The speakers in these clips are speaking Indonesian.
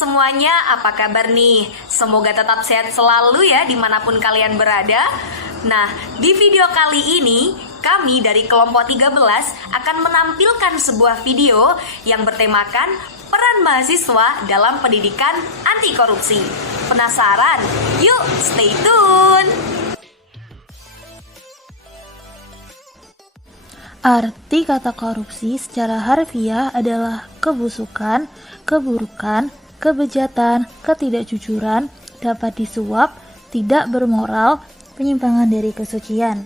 semuanya, apa kabar nih? Semoga tetap sehat selalu ya dimanapun kalian berada. Nah, di video kali ini kami dari kelompok 13 akan menampilkan sebuah video yang bertemakan peran mahasiswa dalam pendidikan anti korupsi. Penasaran? Yuk, stay tune! Arti kata korupsi secara harfiah adalah kebusukan, keburukan, kebejatan, ketidakjujuran, dapat disuap, tidak bermoral, penyimpangan dari kesucian.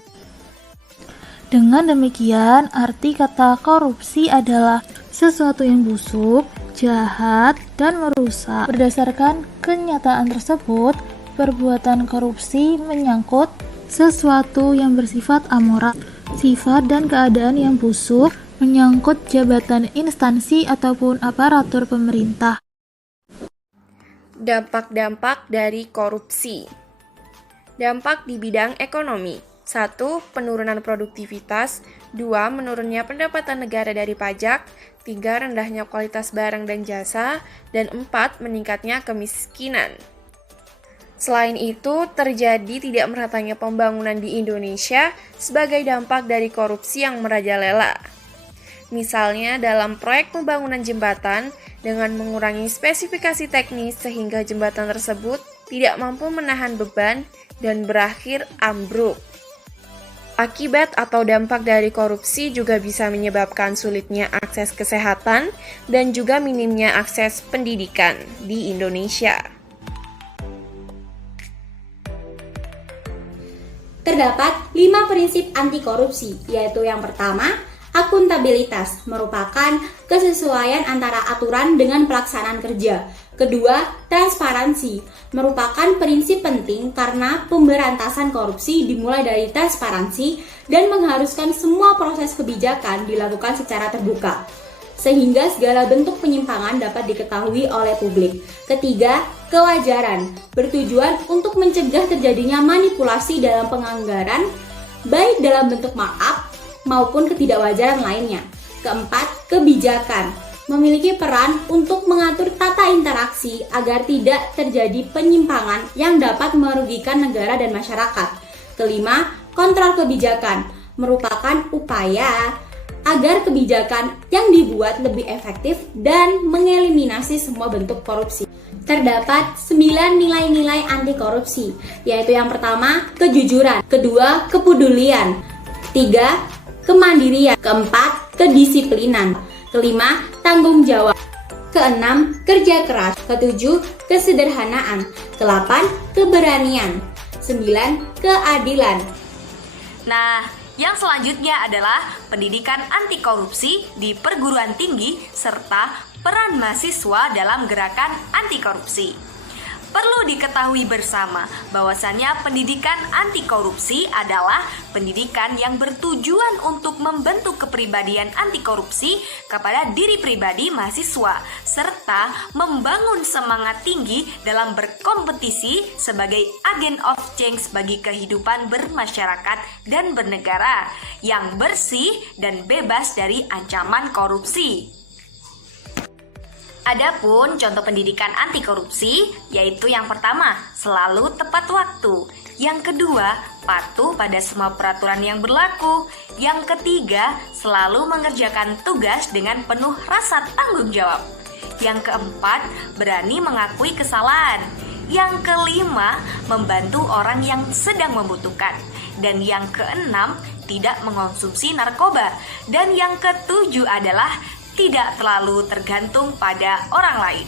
Dengan demikian, arti kata korupsi adalah sesuatu yang busuk, jahat, dan merusak. Berdasarkan kenyataan tersebut, perbuatan korupsi menyangkut sesuatu yang bersifat amoral, sifat dan keadaan yang busuk, menyangkut jabatan instansi ataupun aparatur pemerintah. Dampak-dampak dari korupsi. Dampak di bidang ekonomi. 1. Penurunan produktivitas. 2. Menurunnya pendapatan negara dari pajak. 3. Rendahnya kualitas barang dan jasa. Dan 4. Meningkatnya kemiskinan. Selain itu, terjadi tidak meratanya pembangunan di Indonesia sebagai dampak dari korupsi yang merajalela. Misalnya dalam proyek pembangunan jembatan, dengan mengurangi spesifikasi teknis sehingga jembatan tersebut tidak mampu menahan beban dan berakhir ambruk. Akibat atau dampak dari korupsi juga bisa menyebabkan sulitnya akses kesehatan dan juga minimnya akses pendidikan di Indonesia. Terdapat 5 prinsip anti korupsi, yaitu yang pertama, akuntabilitas, merupakan kesesuaian antara aturan dengan pelaksanaan kerja. Kedua, transparansi, merupakan prinsip penting karena pemberantasan korupsi dimulai dari transparansi dan mengharuskan semua proses kebijakan dilakukan secara terbuka, sehingga segala bentuk penyimpangan dapat diketahui oleh publik. Ketiga, kewajaran, bertujuan untuk mencegah terjadinya manipulasi dalam penganggaran, baik dalam bentuk markup maupun ketidakwajaran lainnya. Keempat, kebijakan, memiliki peran untuk mengatur tata interaksi agar tidak terjadi penyimpangan yang dapat merugikan negara dan masyarakat. Kelima, kontrol kebijakan, merupakan upaya agar kebijakan yang dibuat lebih efektif dan mengeliminasi semua bentuk korupsi. Terdapat 9 nilai-nilai anti korupsi, yaitu yang pertama, kejujuran, kedua, kepedulian, 3, kemandirian, keempat, kedisiplinan, kelima, tanggung jawab, keenam, kerja keras, ketujuh, kesederhanaan, ke-8, keberanian, 9, keadilan. Nah, yang selanjutnya adalah pendidikan anti korupsi di perguruan tinggi serta peran mahasiswa dalam gerakan anti korupsi. Perlu diketahui bersama bahwasannya pendidikan anti korupsi adalah pendidikan yang bertujuan untuk membentuk kepribadian anti korupsi kepada diri pribadi mahasiswa serta membangun semangat tinggi dalam berkompetisi sebagai agen of change bagi kehidupan bermasyarakat dan bernegara yang bersih dan bebas dari ancaman korupsi. Adapun contoh pendidikan anti korupsi yaitu yang pertama, selalu tepat waktu. Yang kedua, patuh pada semua peraturan yang berlaku. Yang ketiga, selalu mengerjakan tugas dengan penuh rasa tanggung jawab. Yang keempat, berani mengakui kesalahan. Yang kelima, membantu orang yang sedang membutuhkan. Dan yang keenam, tidak mengonsumsi narkoba. Dan yang ketujuh adalah tidak terlalu tergantung pada orang lain.